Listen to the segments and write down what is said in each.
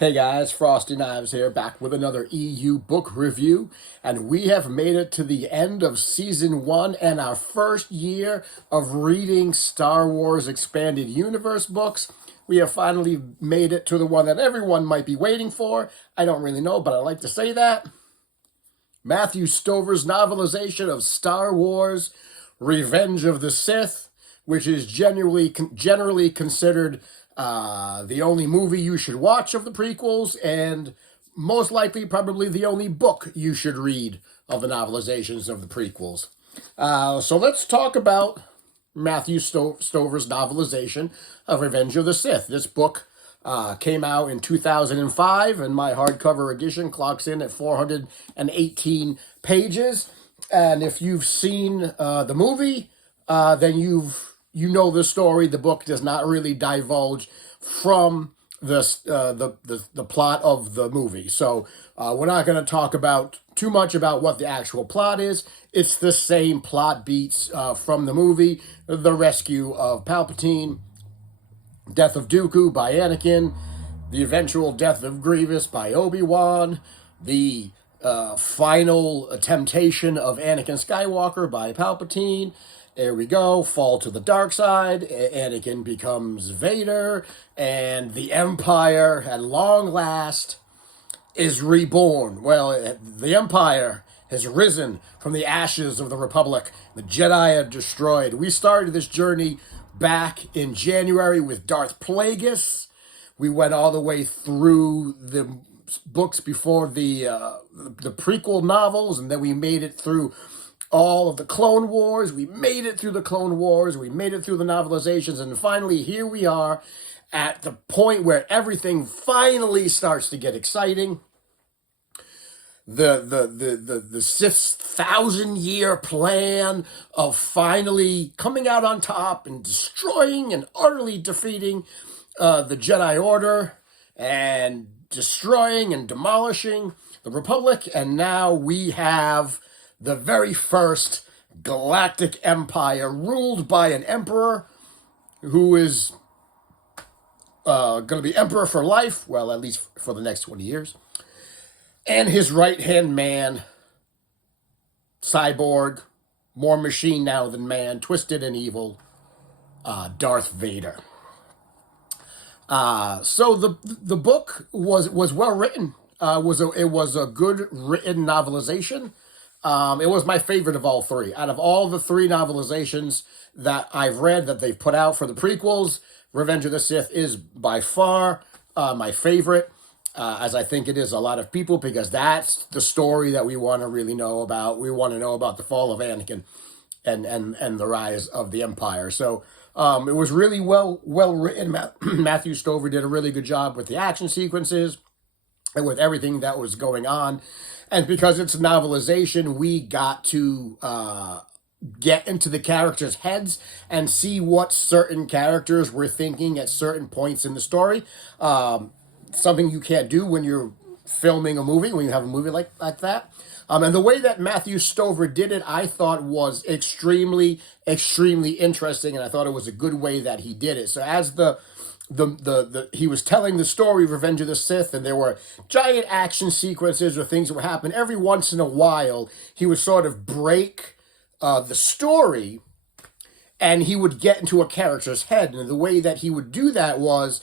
Hey guys, Frosty Knives here, back with another EU book review, and we have made it to the end of Season 1 and our first year of reading Star Wars Expanded Universe books. We have finally made it to the one that everyone might be waiting for. I don't really know, but I like to say that. Matthew Stover's novelization of Star Wars Revenge of the Sith, which is generally considered the only movie you should watch of the prequels, and most likely probably the only book you should read of the novelizations of the prequels. So let's talk about Matthew Stover's novelization of Revenge of the Sith. This book came out in 2005, and my hardcover edition clocks in at 418 pages. And if you've seen the movie, then you know the story. The book does not really divulge from the plot of the movie. So we're not going to talk about too much about what the actual plot is. It's the same plot beats from the movie: the rescue of Palpatine, death of Dooku by Anakin, the eventual death of Grievous by Obi-Wan, the final temptation of Anakin Skywalker by Palpatine. There we go, fall to the dark side, Anakin becomes Vader, and the Empire, at long last, is reborn. Well, the Empire has risen from the ashes of the Republic. The Jedi are destroyed. We started this journey back in January with Darth Plagueis. We went all the way through the books before the prequel novels, and then we made it through all of the Clone Wars. We made it through the Clone Wars. We made it through the novelizations. And finally, here we are at the point where everything finally starts to get exciting. The Sith's 1,000-year plan of finally coming out on top and destroying and utterly defeating the Jedi Order and destroying and demolishing the Republic. And now we have the very first galactic empire ruled by an emperor who is going to be emperor for life, well, at least for the next 20 years. And his right-hand man, cyborg, more machine now than man, twisted and evil, Darth Vader. So the book was well written. It was a good written novelization. It was my favorite of all three. Out of all the three novelizations that I've read that they've put out for the prequels, Revenge of the Sith is by far my favorite, as I think it is a lot of people, because that's the story that we want to really know about. We want to know about the fall of Anakin and the rise of the Empire. So it was really well written. Matthew Stover did a really good job with the action sequences and with everything that was going on. And because it's a novelization, we got to get into the characters' heads and see what certain characters were thinking at certain points in the story. Something you can't do when you're filming a movie, when you have a movie like that. And the way that Matthew Stover did it, I thought was extremely interesting, and I thought it was a good way that he did it. So as he was telling the story of Revenge of the Sith, and there were giant action sequences or things that would happen every once in a while. He would sort of break the story, and he would get into a character's head. And the way that he would do that was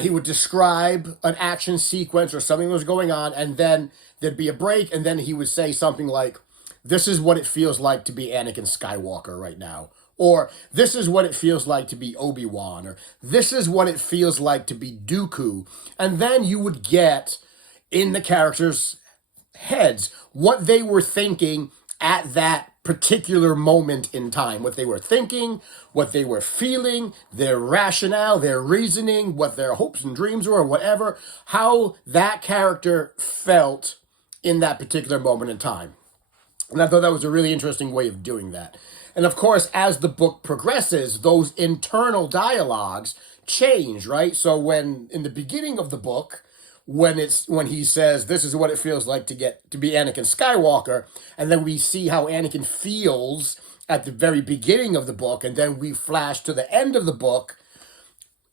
he would describe an action sequence or something that was going on, and then there'd be a break, and then he would say something like, "This is what it feels like to be Anakin Skywalker right now." Or, "This is what it feels like to be Obi-Wan," or "This is what it feels like to be Dooku." And then you would get in the characters' heads what they were thinking at that particular moment in time. What they were thinking, what they were feeling, their rationale, their reasoning, what their hopes and dreams were, whatever, how that character felt in that particular moment in time. And I thought that was a really interesting way of doing that. And of course, as the book progresses, those internal dialogues change, right? So when, in the beginning of the book, when he says, "This is what it feels like to be Anakin Skywalker," and then we see how Anakin feels at the very beginning of the book, and then we flash to the end of the book,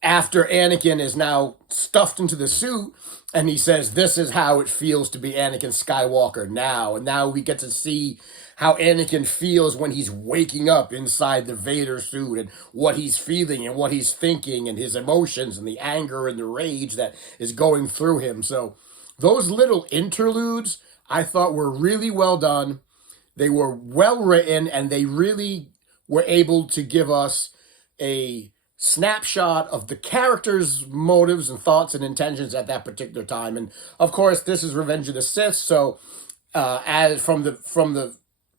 after Anakin is now stuffed into the suit, and he says, "This is how it feels to be Anakin Skywalker now." And now we get to see how Anakin feels when he's waking up inside the Vader suit, and what he's feeling and what he's thinking and his emotions and the anger and the rage that is going through him. So those little interludes I thought were really well done. They were well written, and they really were able to give us a snapshot of the character's motives and thoughts and intentions at that particular time. And of course, this is Revenge of the Sith, so as from the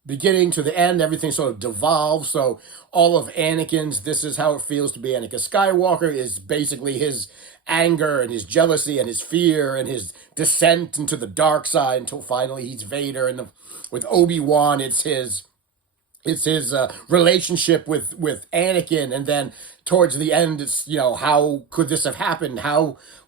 beginning to the end, everything sort of devolves. So all of Anakin's "this is how it feels to be Anakin Skywalker" is basically his anger and his jealousy and his fear and his descent into the dark side until finally he's Vader. And with Obi-Wan, it's his relationship with Anakin, and then towards the end, it's, how could this have happened?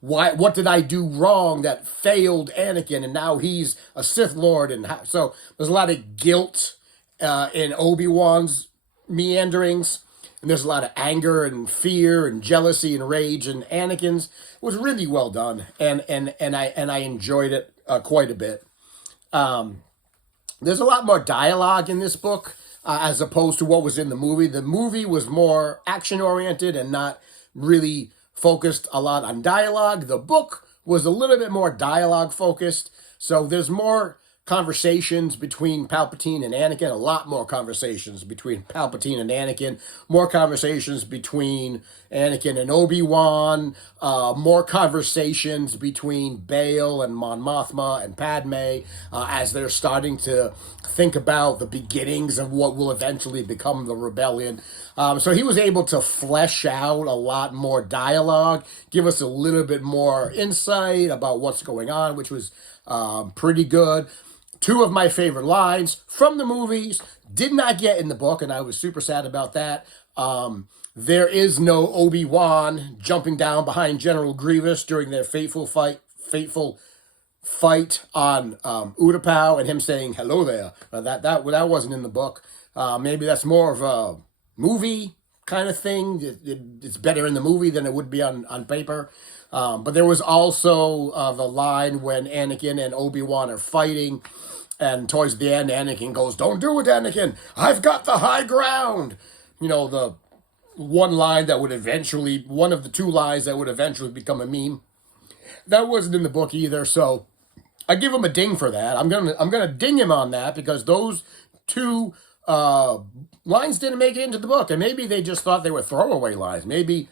What did I do wrong that failed Anakin, and now he's a Sith Lord, and so there's a lot of guilt in Obi-Wan's meanderings, and there's a lot of anger and fear and jealousy and rage, and Anakin's was really well done, and I enjoyed it quite a bit. There's a lot more dialogue in this book as opposed to what was in the movie. The movie was more action-oriented and not really focused a lot on dialogue. The book was a little bit more dialogue-focused, so there's more conversations between Palpatine and Anakin, a lot more conversations between Palpatine and Anakin, more conversations between Anakin and Obi-Wan, more conversations between Bail and Mon Mothma and Padme as they're starting to think about the beginnings of what will eventually become the rebellion. So he was able to flesh out a lot more dialogue, give us a little bit more insight about what's going on, which was pretty good. Two of my favorite lines from the movies did not get in the book, and I was super sad about that. There is no Obi-Wan jumping down behind General Grievous during their fateful fight on Utapau, and him saying "hello there." That wasn't in the book. Maybe that's more of a movie kind of thing. It's better in the movie than it would be on paper. But there was also the line when Anakin and Obi-Wan are fighting, and towards the end, Anakin goes, "Don't do it, Anakin. I've got the high ground." The one of the two lines that would eventually become a meme. That wasn't in the book either, so I give him a ding for that. I'm gonna ding him on that because those two lines didn't make it into the book, and maybe they just thought they were throwaway lines. Maybe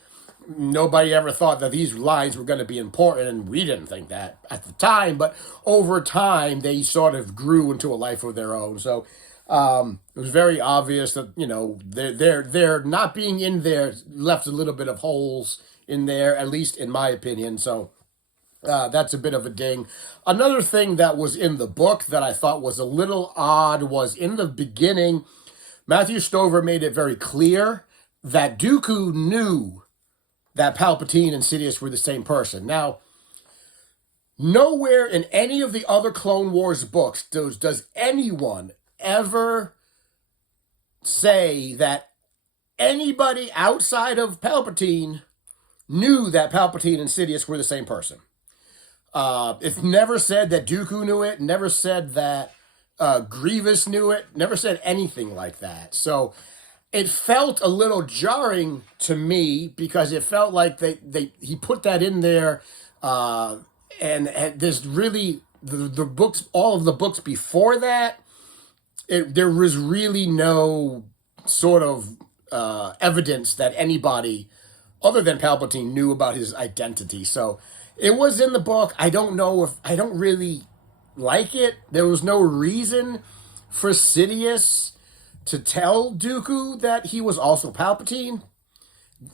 nobody ever thought that these lines were going to be important, and we didn't think that at the time, but over time they sort of grew into a life of their own. So it was very obvious that they're not being in there left a little bit of holes in there, at least in my opinion. So that's a bit of a ding. Another thing that was in the book that I thought was a little odd was in the beginning, Matthew Stover made it very clear that Dooku knew that Palpatine and Sidious were the same person. Now, nowhere in any of the other Clone Wars books does anyone ever say that anybody outside of Palpatine knew that Palpatine and Sidious were the same person. It's never said that Dooku knew it, never said that Grievous knew it, never said anything like that. So it felt a little jarring to me because it felt like he put that in there, and there's really the books, all of the books before that, there was really no sort of evidence that anybody other than Palpatine knew about his identity. So it was in the book. I don't really like it. There was no reason for Sidious to tell Dooku that he was also Palpatine.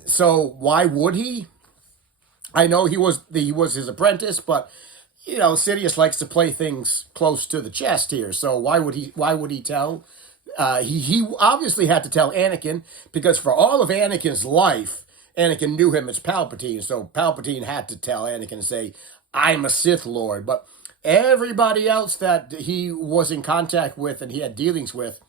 So why would he? I know he was his apprentice, but Sidious likes to play things close to the chest here. So why would he tell? He obviously had to tell Anakin because for all of Anakin's life, Anakin knew him as Palpatine. So Palpatine had to tell Anakin and say, "I'm a Sith Lord." But everybody else that he was in contact with and he had dealings with,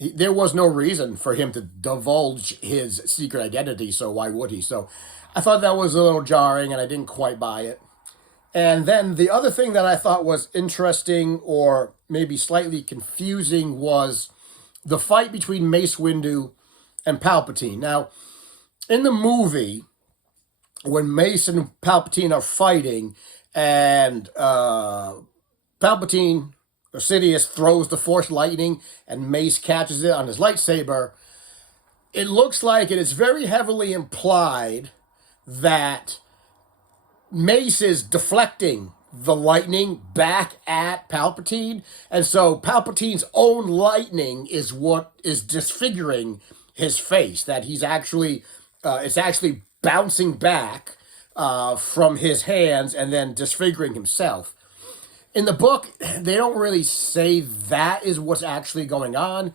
there was no reason for him to divulge his secret identity, so why would he? So I thought that was a little jarring, and I didn't quite buy it. And then the other thing that I thought was interesting or maybe slightly confusing was the fight between Mace Windu and Palpatine. Now, in the movie, when Mace and Palpatine are fighting, and Palpatine, or Sidious, throws the Force lightning, and Mace catches it on his lightsaber, it looks like, and it's very heavily implied, that Mace is deflecting the lightning back at Palpatine, and so Palpatine's own lightning is what is disfiguring his face. That he's actually, it's actually bouncing back from his hands and then disfiguring himself. In the book, they don't really say that is what's actually going on.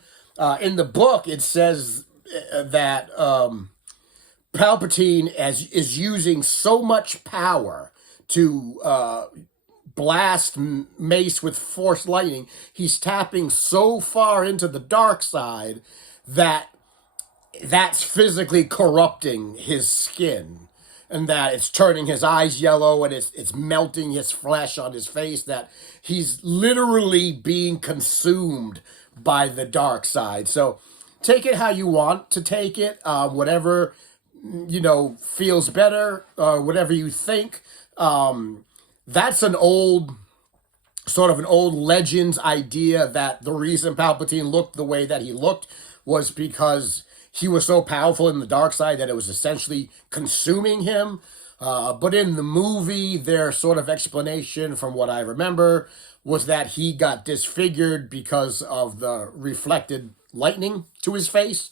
In the book, it says that Palpatine is using so much power to blast Mace with Force lightning. He's tapping so far into the dark side that that's physically corrupting his skin, and that it's turning his eyes yellow, and it's melting his flesh on his face, that he's literally being consumed by the dark side. So take it how you want to take it, whatever, feels better, whatever you think. That's an old Legends idea, that the reason Palpatine looked the way that he looked was because he was so powerful in the dark side that it was essentially consuming him. But in the movie, their sort of explanation, from what I remember, was that he got disfigured because of the reflected lightning to his face,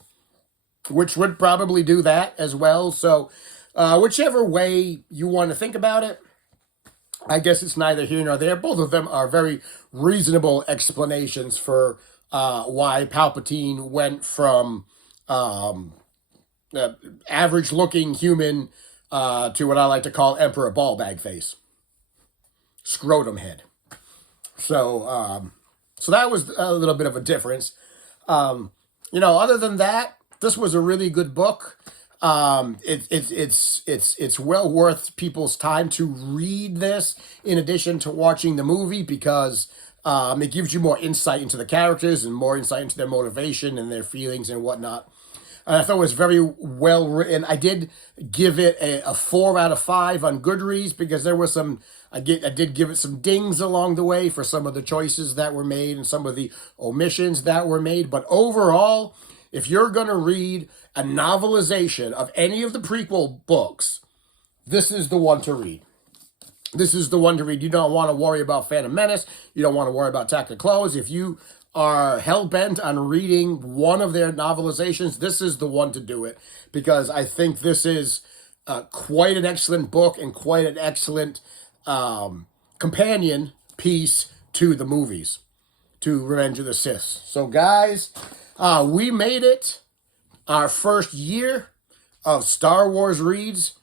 which would probably do that as well. So whichever way you want to think about it, I guess it's neither here nor there. Both of them are very reasonable explanations for why Palpatine went from average-looking human to what I like to call Emperor Ballbag Face, scrotum head. So that was a little bit of a difference. Other than that, this was a really good book. It's well worth people's time to read this in addition to watching the movie, because it gives you more insight into the characters and more insight into their motivation and their feelings and whatnot. And I thought it was very well written. I did give it a 4 out of 5 on Goodreads, because there were I did give it some dings along the way for some of the choices that were made and some of the omissions that were made. But overall, if you're going to read a novelization of any of the prequel books, this is the one to read. This is the one to read. You don't want to worry about Phantom Menace. You don't want to worry about Attack of the Clones. If you are hell-bent on reading one of their novelizations, this is the one to do it, because I think this is quite an excellent book and quite an excellent companion piece to the movies, to Revenge of the Sith. So guys, we made it. Our first year of Star Wars reads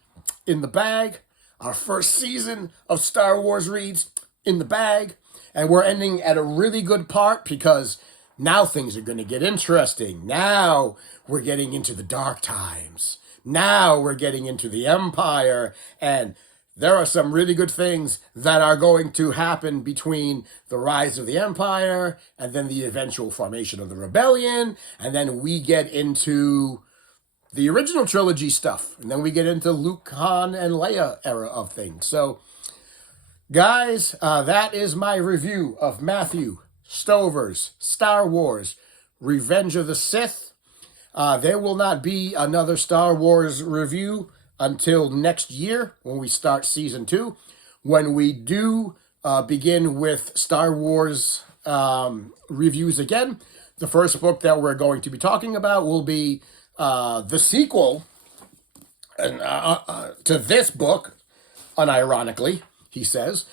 in the bag. Our first season of Star Wars reads in the bag. And we're ending at a really good part, because now things are going to get interesting. Now we're getting into the dark times. Now we're getting into the Empire. And there are some really good things that are going to happen between the rise of the Empire and then the eventual formation of the Rebellion. And then we get into the original trilogy stuff. And then we get into Luke, Han, and Leia era of things. So, guys, that is my review of Matthew Stover's Star Wars Revenge of the Sith. There will not be another Star Wars review until next year, when we start season 2, when we do begin with Star Wars reviews again. The first book that we're going to be talking about will be the sequel to this book, unironically, he says,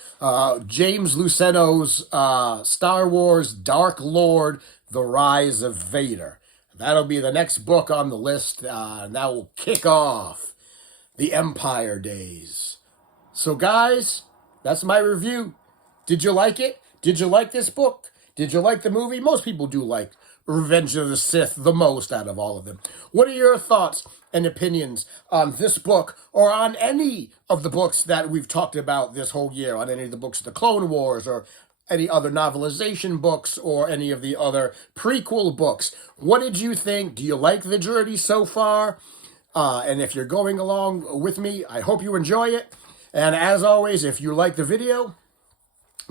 James Luceno's Star Wars Dark Lord, The Rise of Vader. That'll be the next book on the list, and that will kick off the Empire days. So guys, that's my review. Did you like it? Did you like this book? Did you like the movie? Most people do like Revenge of the Sith the most out of all of them. What are your thoughts and opinions on this book, or on any of the books that we've talked about this whole year, on any of the books of the Clone Wars, or any other novelization books, or any of the other prequel books? What did you think? Do you like the journey so far? And if you're going along with me, I hope you enjoy it. And as always, if you like the video,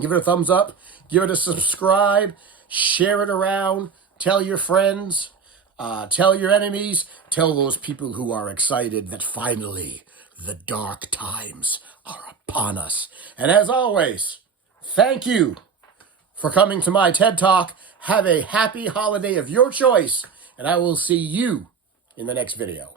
give it a thumbs up, give it a subscribe, share it around, tell your friends, tell your enemies, tell those people who are excited that finally the dark times are upon us. And as always, thank you for coming to my TED Talk. Have a happy holiday of your choice, and I will see you in the next video.